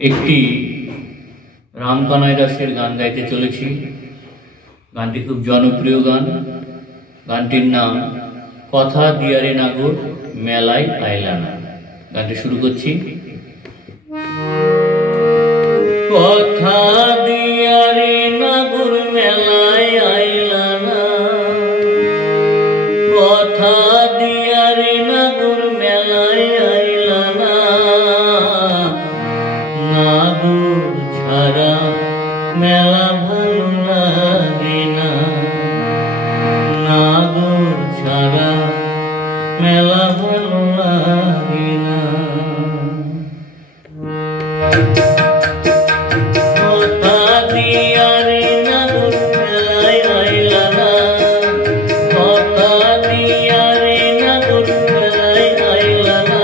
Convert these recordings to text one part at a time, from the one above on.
একটি রামকানাই দাসের গান গাইতে চলেছি। গানটি খুব জনপ্রিয় গান। গানটির নাম কথা দিয়ারে নাগর মেলায় আইলা না। গানটি শুরু করছি। কথা দিয়ারে নাগর মেলায় আইলা না, কথা দিয়ারে নাগর মেলায় আইলা না, নাগর ছাড়া মেলা ভালো লাগে না, নাগর ছাড়া মেলা ভালো লাগে না। কথা দিয়ারে নাগর মেলায় আইলা না, কথা দিয়ারে নাগর মেলায় আইলা না,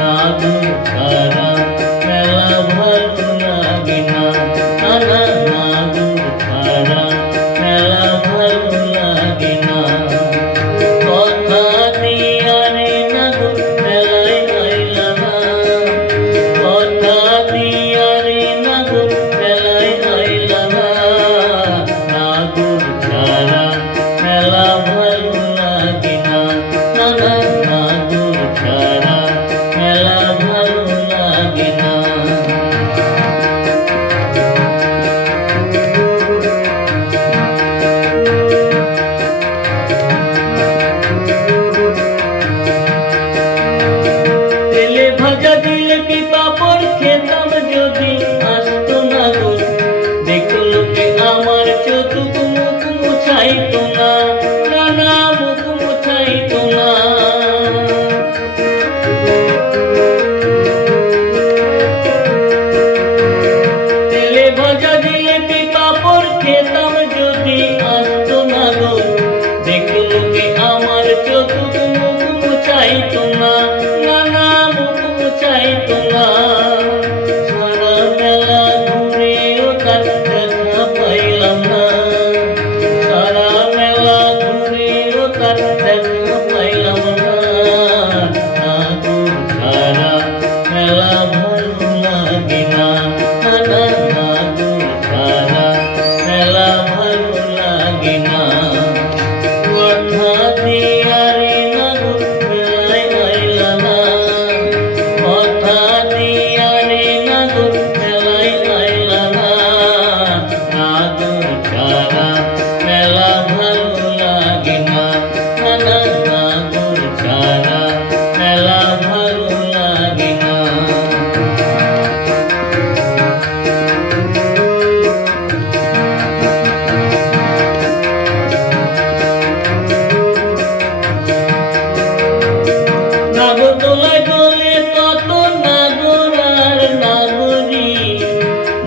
নাগর ছাড়া মেলা ভালো লাগে না, নানা নাগর ছাড়া মেলা ভালো লাগে না। কথা দিয়ারে নাগর মেলায় আইলা না, কথা দিয়ারে নাগর মেলায় আইলা না, নাগর ছাড়া মেলা ভালো লাগে না, নানা নাগর ছাড়া মেলা ভালো লাগে না। তেলে ভাজা জিলেপি পাপড় খেতাম যদি আসতো না গো, দেখতো লোকে আমার চতুক মুখ মুছাইতো না, নানা মুখ মুছাইতো না। তেলে ভাজা জিলেপি পাপড় খেতাম যদি আসতো না গো, দেখতো লোকে আমার চতুক মুখ মুছাইতো না, নানা মুখ মুছাইতো না। সারা মেলা ঘুরেও তার দেখা পাইলাম না, সারা মেলা ঘুরেও তার দেখা পাইলাম না, নাগর ছাড়া মেলা ভালো লাগে না, নানা নাগর ছাড়া মেলা ভালো লাগে না। কথা দিয়ারে নাগর মেলায় আইলা না, কথা দিয়ারে নাগর মেলায় আইলা না, নাগর ছাড়া মেলা ভালো লাগে না, নানা নাগর ছাড়া মেলা ভালো লাগে না। নাগর দোলায় দোলে কত নাগর আর নাগরী,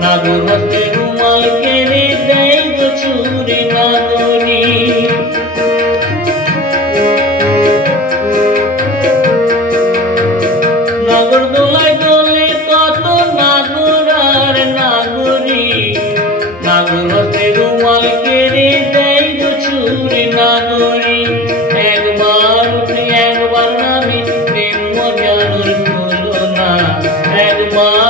নাগর হাতে রুমাল কেড়ে দেয় গো ছুরি নাগরী। নাগর দোলায় দোলে কত নাগর আর নাগরী, নাগর হাতে রুমাল কেড়ে দেয় গো ছুরি নাগরী। একবার উঠে একবার নামি প্রেম মজার হলো না, একবার